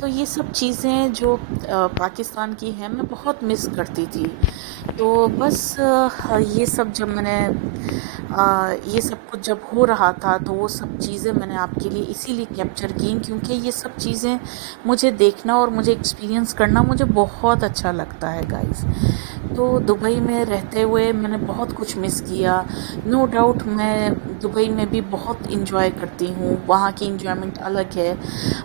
تو یہ سب چیزیں جو پاکستان کی ہیں میں بہت مس کرتی تھی. تو بس یہ سب جب میں نے یہ سب کچھ جب ہو رہا تھا تو وہ سب چیزیں میں نے آپ کے لیے اسی لیے کیپچر کی کیونکہ یہ سب چیزیں مجھے دیکھنا اور مجھے ایکسپیرینس کرنا مجھے بہت اچھا لگتا ہے گائز. تو دبئی میں رہتے ہوئے میں نے بہت کچھ مس کیا. نو ڈاؤٹ میں دبئی میں بھی بہت انجوائے کرتی ہوں، وہاں کی انجوائمنٹ الگ ہے،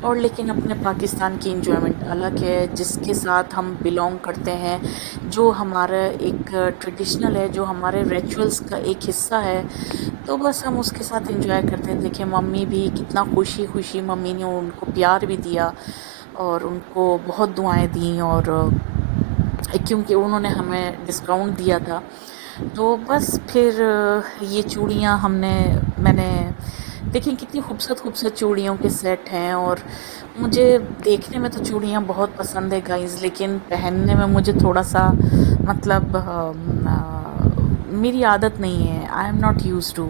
اور لیکن اپنے پاکستان کی انجوائمنٹ الگ ہے جس کے ساتھ ہم بلونگ کرتے ہیں، جو ہمارا ایک ٹریڈیشنل ہے، جو ہمارے ریچولز کا ایک حصہ ہے. تو بس ہم اس کے ساتھ انجوائے کرتے ہیں. دیکھیں ممی بھی کتنا خوشی خوشی ممی نے ان کو پیار بھی دیا اور ان کو بہت دعائیں دیں، اور کیونکہ انہوں نے ہمیں ڈسکاؤنٹ دیا تھا. تو بس پھر یہ چوڑیاں میں نے دیکھیں کتنی خوبصورت خوبصورت چوڑیوں کے سیٹ ہیں، اور مجھے دیکھنے میں تو چوڑیاں بہت پسند ہے گائز، لیکن پہننے میں مجھے تھوڑا سا مطلب میری عادت نہیں ہے. I am not use to.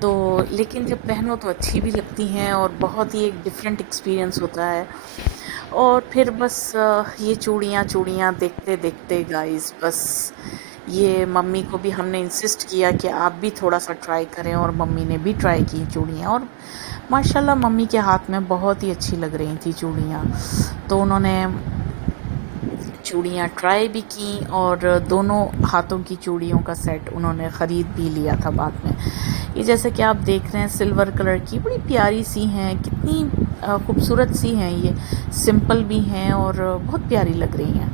تو لیکن جب پہنو تو اچھی بھی لگتی ہیں اور بہت ہی ایک ڈفرینٹ ایکسپیرئنس ہوتا ہے. اور پھر بس یہ چوڑیاں دیکھتے دیکھتے گائز بس یہ ممی کو بھی ہم نے انسسٹ کیا کہ آپ بھی تھوڑا سا ٹرائی کریں، اور ممی نے بھی ٹرائی کی چوڑیاں، اور ماشاءاللہ ممی کے ہاتھ میں بہت ہی اچھی لگ رہی تھی چوڑیاں. تو انہوں نے چوڑیاں ٹرائی بھی کی، اور دونوں ہاتھوں کی چوڑیوں کا سیٹ انہوں نے خرید بھی لیا تھا بعد میں. یہ جیسے کہ آپ دیکھ رہے ہیں سلور کلر کی بڑی پیاری سی ہیں، کتنی خوبصورت سی ہیں، یہ سمپل بھی ہیں اور بہت پیاری لگ رہی ہیں.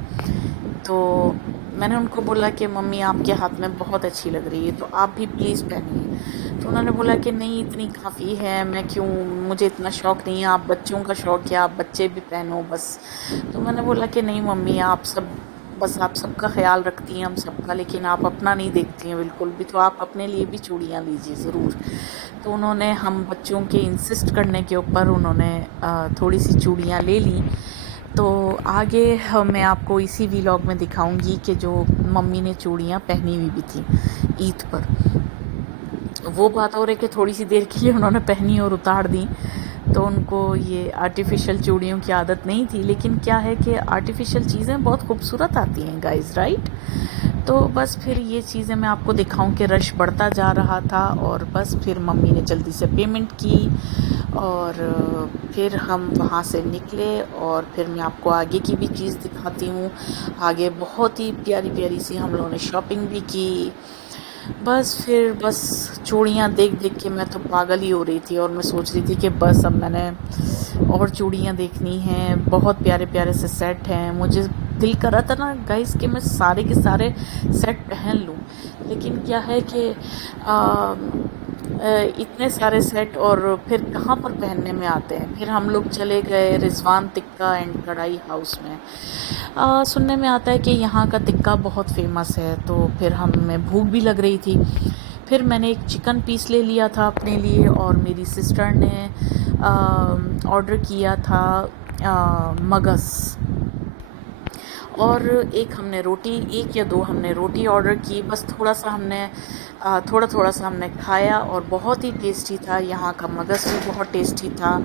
تو میں نے ان کو بولا کہ ممی آپ کے ہاتھ میں بہت اچھی لگ رہی ہے تو آپ بھی پلیز پہنیے. تو انہوں نے بولا کہ نہیں اتنی کافی ہے، میں کیوں، مجھے اتنا شوق نہیں ہے، آپ بچوں کا شوق ہے، آپ بچے بھی پہنو بس. تو میں نے بولا کہ نہیں ممی آپ سب کا خیال رکھتی ہیں، ہم سب کا، لیکن آپ اپنا نہیں دیکھتی ہیں بالکل بھی، تو آپ اپنے لیے بھی چوڑیاں لیجیے ضرور. تو انہوں نے ہم بچوں کے انسسٹ کرنے کے اوپر انہوں نے تھوڑی سی چوڑیاں لے لیں. تو آگے میں آپ کو اسی ویلاگ میں دکھاؤں گی کہ جو ممی نے چوڑیاں پہنی ہوئی بھی تھیں عید پر. وہ بات ہو رہی کہ تھوڑی سی دیر کے لیے انہوں نے پہنی اور اتار دیں. تو ان کو یہ آرٹیفیشل چوڑیوں کی عادت نہیں تھی، لیکن کیا ہے کہ آرٹیفیشل چیزیں بہت خوبصورت آتی ہیں گائز، رائٹ. تو بس پھر یہ چیزیں میں آپ کو دکھاؤں کہ رش بڑھتا جا رہا تھا، اور بس پھر ممی نے جلدی سے پیمنٹ کی، اور پھر ہم وہاں سے نکلے. اور پھر میں آپ کو آگے کی بھی چیز دکھاتی ہوں. آگے بہت ہی پیاری پیاری سی ہم لوگوں نے شاپنگ بھی کی. بس چوڑیاں دیکھ دیکھ کے میں تو پاگل ہی ہو رہی تھی، اور میں سوچ رہی تھی کہ بس اب میں نے اور چوڑیاں دیکھنی ہیں. بہت پیارے پیارے سے سیٹ ہیں. مجھے دل کر رہا تھا نا گائز کہ میں سارے کے سارے سیٹ پہن لوں، لیکن کیا ہے کہ اتنے سارے سیٹ اور پھر کہاں پر پہننے میں آتے ہیں. پھر ہم لوگ چلے گئے رضوان تکہ اینڈ کڑھائی ہاؤس میں. سننے میں آتا ہے کہ یہاں کا تکہ بہت فیمس ہے. تو پھر ہمیں بھوک بھی لگ رہی تھی. پھر میں نے ایک چکن پیس لے لیا تھا اپنے لیے، اور میری سسٹر نے آرڈر کیا تھا مگس، اور ایک یا دو ہم نے روٹی آرڈر کی. بس تھوڑا سا ہم نے کھایا، اور بہت ہی ٹیسٹی تھا. یہاں کا مگس بھی بہت ٹیسٹی تھا.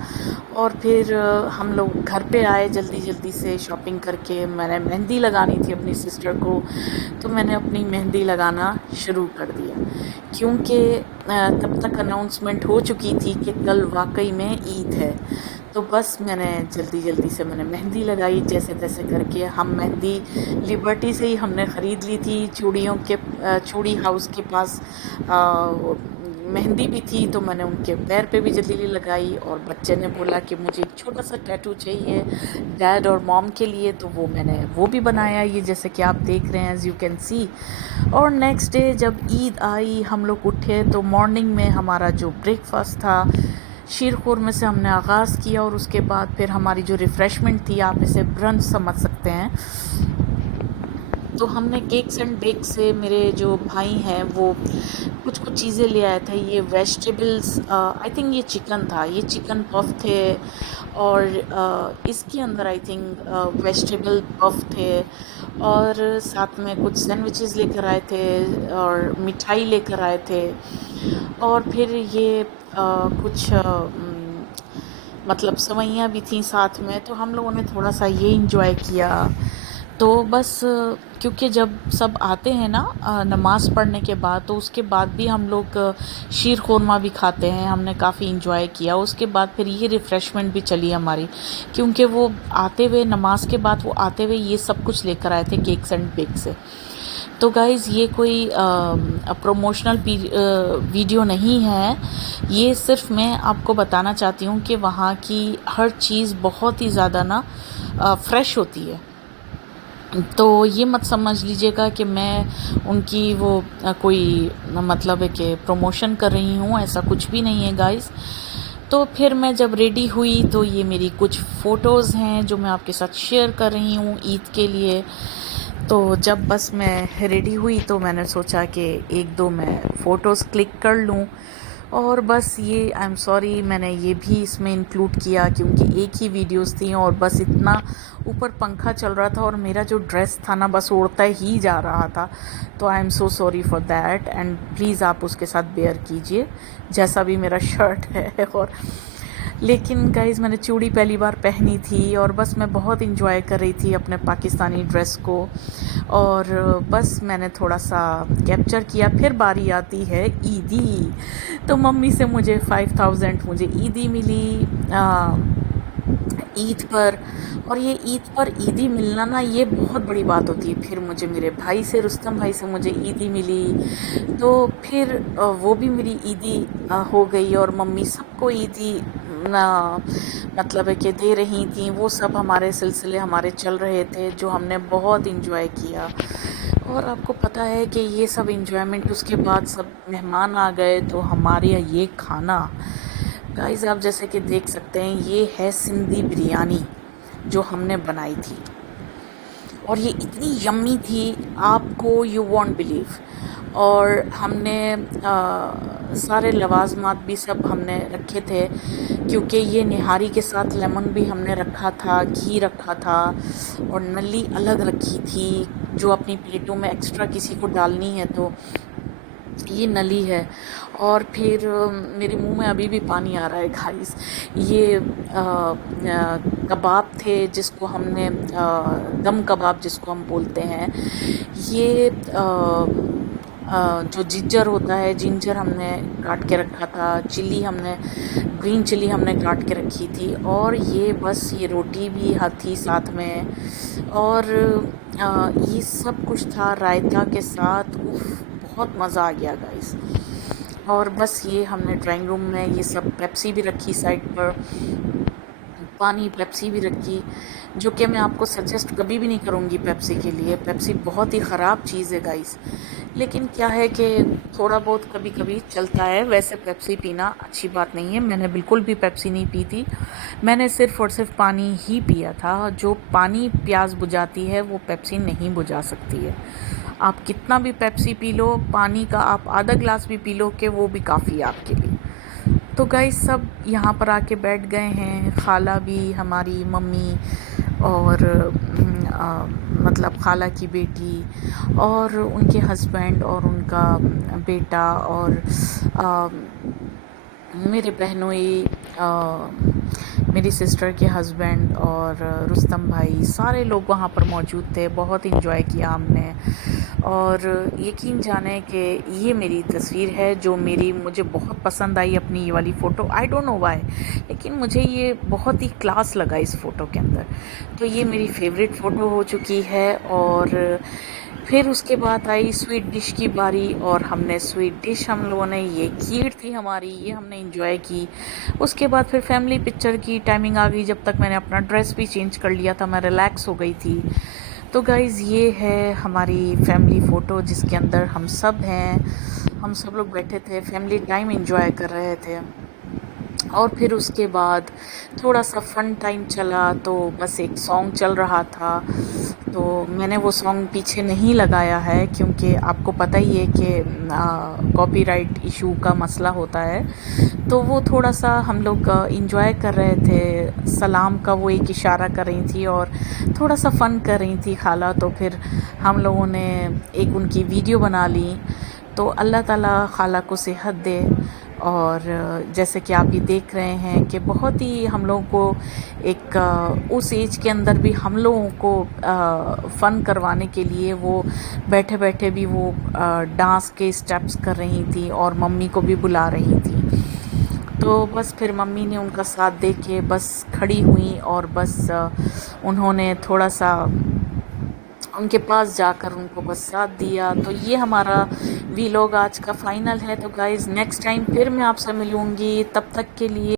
اور پھر ہم لوگ گھر پہ آئے جلدی جلدی سے شاپنگ کر کے. میں نے مہندی لگانی تھی اپنی سسٹر کو، تو میں نے اپنی مہندی لگانا شروع کر دیا، کیونکہ تب تک اناؤنسمنٹ ہو چکی تھی کہ کل واقعی میں عید ہے. تو بس میں نے جلدی سے میں نے مہندی لگائی جیسے تیسے کر کے. ہم مہندی لبرٹی سے ہی ہم نے خرید لی تھی. چوڑی ہاؤس کے پاس مہندی بھی تھی، تو میں نے ان کے پیر پہ بھی جلدی لگائی. اور بچے نے بولا کہ مجھے ایک چھوٹا سا ٹیٹو چاہیے ڈیڈ اور موم کے لیے، تو میں نے وہ بھی بنایا، یہ جیسے کہ آپ دیکھ رہے ہیں ایز یو کین سی. اور نیکسٹ ڈے جب عید آئی ہم لوگ اٹھے تو مارننگ میں ہمارا جو بریک فاسٹ تھا شیر خورمے سے ہم نے آغاز کیا، اور اس کے بعد پھر ہماری جو ریفریشمنٹ تھی آپ اسے برنچ سمجھ سکتے ہیں. تو ہم نے کیکس اینڈ بیک سے میرے جو بھائی ہیں وہ کچھ چیزیں لے آئے تھے. یہ ویجیٹیبلس آئی تھنک یہ چکن تھا، یہ چکن پف تھے، اور اس کے اندر آئی تھنک ویجیٹیبل پف تھے، اور ساتھ میں کچھ سینڈوچز لے کر آئے تھے، اور مٹھائی لے کر آئے تھے. اور پھر یہ کچھ مطلب سوئیاں بھی تھیں ساتھ میں، تو ہم لوگوں نے تھوڑا سا یہ انجوائے کیا۔ تو بس کیونکہ جب سب آتے ہیں نا نماز پڑھنے کے بعد، تو اس کے بعد بھی ہم لوگ شیر خورما بھی کھاتے ہیں، ہم نے کافی انجوائے کیا۔ اس کے بعد پھر یہ ریفریشمنٹ بھی چلی ہماری، کیونکہ وہ آتے ہوئے نماز کے بعد وہ آتے ہوئے یہ سب کچھ لے کر آئے تھے کیکس اینڈ بیک سے۔ تو گائز یہ کوئی پروموشنل ویڈیو نہیں ہے، یہ صرف میں آپ کو بتانا چاہتی ہوں کہ وہاں کی ہر چیز بہت ہی زیادہ نا فریش ہوتی ہے۔ تو یہ مت سمجھ لیجیے گا کہ میں ان کی وہ کوئی مطلب ہے کہ پروموشن کر رہی ہوں، ایسا کچھ بھی نہیں ہے گائز۔ تو پھر میں جب ریڈی ہوئی تو یہ میری کچھ فوٹوز ہیں جو میں آپ کے ساتھ شیئر کر رہی ہوں عید کے لیے۔ تو جب بس میں ریڈی ہوئی تو میں نے سوچا کہ ایک دو میں فوٹوز کلک کر لوں، اور بس یہ آئی ایم سوری میں نے یہ بھی اس میں انکلوڈ کیا کیونکہ ایک ہی ویڈیوز تھیں اور بس اتنا اوپر پنکھا چل رہا تھا اور میرا جو ڈریس تھا نا بس اڑتا ہی جا رہا تھا۔ تو I am so sorry for that, and please آپ اس کے ساتھ بیئر کیجئے جیسا بھی میرا شرٹ ہے۔ اور لیکن گائز میں نے چوڑی پہلی بار پہنی تھی اور بس میں بہت انجوائے کر رہی تھی اپنے پاکستانی ڈریس کو، اور بس میں نے تھوڑا سا کیپچر کیا۔ پھر باری آتی ہے عیدی، تو ممی سے مجھے 5000 مجھے عیدی ملی عید پر، اور یہ عید پر عیدی ملنا نا یہ بہت بڑی بات ہوتی ہے۔ پھر مجھے میرے بھائی سے، رستم بھائی سے مجھے عیدی ملی، تو پھر وہ بھی میری عیدی ہو گئی، اور ممی سب کو عیدی مطلب ہے کہ دے رہی تھیں۔ وہ سب ہمارے سلسلے ہمارے چل رہے تھے جو ہم نے بہت انجوائے کیا۔ اور آپ کو پتہ ہے کہ یہ سب انجوائمنٹ اس کے بعد سب مہمان آ گئے، تو ہمارے یہ کھانا گائز آپ جیسے کہ دیکھ سکتے ہیں، یہ ہے سندھی بریانی جو ہم نے بنائی تھی، اور یہ اتنی یمی تھی آپ کو یو وونٹ بلیو۔ اور ہم نے سارے لوازمات بھی سب ہم نے رکھے تھے، کیونکہ یہ نہاری کے ساتھ لیمن بھی ہم نے رکھا تھا، گھی رکھا تھا، اور نلی الگ رکھی تھی جو اپنی پلیٹوں میں ایکسٹرا کسی کو ڈالنی ہے تو یہ نلی ہے۔ اور پھر میرے منہ میں ابھی بھی پانی آ رہا ہے گائز۔ یہ کباب تھے جس کو ہم نے دم کباب جس کو ہم بولتے ہیں، یہ جو جنجر ہوتا ہے، جنجر ہم نے کاٹ کے رکھا تھا، چلی ہم نے گرین چلی ہم نے کاٹ کے رکھی تھی، اور یہ بس یہ روٹی بھی تھی ساتھ میں، اور یہ سب کچھ تھا رائتا کے ساتھ۔ بہت مزہ آ گیا گائز۔ اور بس یہ ہم نے ڈرائنگ روم میں یہ سب پیپسی بھی رکھی سائڈ پر، پانی پیپسی بھی رکھی، جو کہ میں آپ کو سجیسٹ کبھی بھی نہیں کروں گی پیپسی کے لیے۔ پیپسی بہت ہی خراب چیز ہے گائز، لیکن کیا ہے کہ تھوڑا بہت کبھی کبھی چلتا ہے۔ ویسے پیپسی پینا اچھی بات نہیں ہے، میں نے بالکل بھی پیپسی نہیں پی تھی، میں نے صرف اور صرف پانی ہی پیا تھا۔ جو پانی پیاس بجھاتی ہے وہ پیپسی نہیں بجھا سکتی ہے۔ آپ کتنا بھی پیپسی پی لو، پانی کا آپ آدھا گلاس بھی پی لو کہ وہ بھی کافی ہے آپ کے لیے۔ تو گائز سب یہاں پر آ کے بیٹھ گئے ہیں، خالہ بھی، ہماری ممی، اور مطلب خالہ کی بیٹی اور ان کے ہسبینڈ اور ان کا بیٹا، اور میرے بہنوئی، میری سسٹر کے ہسبینڈ اور رستم بھائی، سارے لوگ وہاں پر موجود تھے۔ بہت انجوائے کیا ہم نے، اور یقین جانیں کہ یہ میری تصویر ہے جو مجھے بہت پسند آئی، اپنی یہ والی photo. I don't know why, لیکن مجھے یہ بہت ہی کلاس لگا اس فوٹو کے اندر، تو یہ میری فیوریٹ فوٹو ہو چکی ہے۔ اور پھر اس کے بعد آئی سویٹ ڈش کی باری، اور ہم نے سویٹ ڈش ہم لوگوں نے، یہ کھیر تھی ہماری، یہ ہم نے انجوائے کی۔ اس کے بعد پھر فیملی پکچر کی ٹائمنگ آ گئی، جب تک میں نے اپنا ڈریس بھی چینج کر لیا تھا، میں ریلیکس ہو گئی تھی۔ تو گائز یہ ہے ہماری فیملی فوٹو جس کے اندر ہم سب ہیں، ہم سب لوگ بیٹھے تھے، فیملی ٹائم انجوائے کر رہے تھے۔ اور پھر اس کے بعد تھوڑا سا فن ٹائم چلا، تو بس ایک سانگ چل رہا تھا، تو میں نے وہ سانگ پیچھے نہیں لگایا ہے کیونکہ آپ کو پتہ ہی ہے کہ کاپی رائٹ ایشو کا مسئلہ ہوتا ہے، تو وہ تھوڑا سا ہم لوگ انجوائے کر رہے تھے۔ سلام کا وہ ایک اشارہ کر رہی تھی اور تھوڑا سا فن کر رہی تھی خالہ، تو پھر ہم لوگوں نے ایک ان کی ویڈیو بنا لی۔ تو اللہ تعالیٰ خالہ کو صحت دے، اور جیسے کہ آپ یہ دیکھ رہے ہیں کہ بہت ہی ہم لوگوں کو ایک اس ایج کے اندر بھی ہم لوگوں کو فن کروانے کے لیے وہ بیٹھے بیٹھے بھی وہ ڈانس کے اسٹیپس کر رہی تھی اور ممی کو بھی بلا رہی تھی. تو بس پھر ممی نے ان کا ساتھ دے کے بس کھڑی ہوئیں اور بس انہوں نے تھوڑا سا ان کے پاس جا کر ان کو بس ساتھ دیا. تو یہ ہمارا وی لوگ آج کا فائنل ہے. تو گائز نیکسٹ ٹائم پھر میں آپ سے ملوں گی، تب تک کے لیے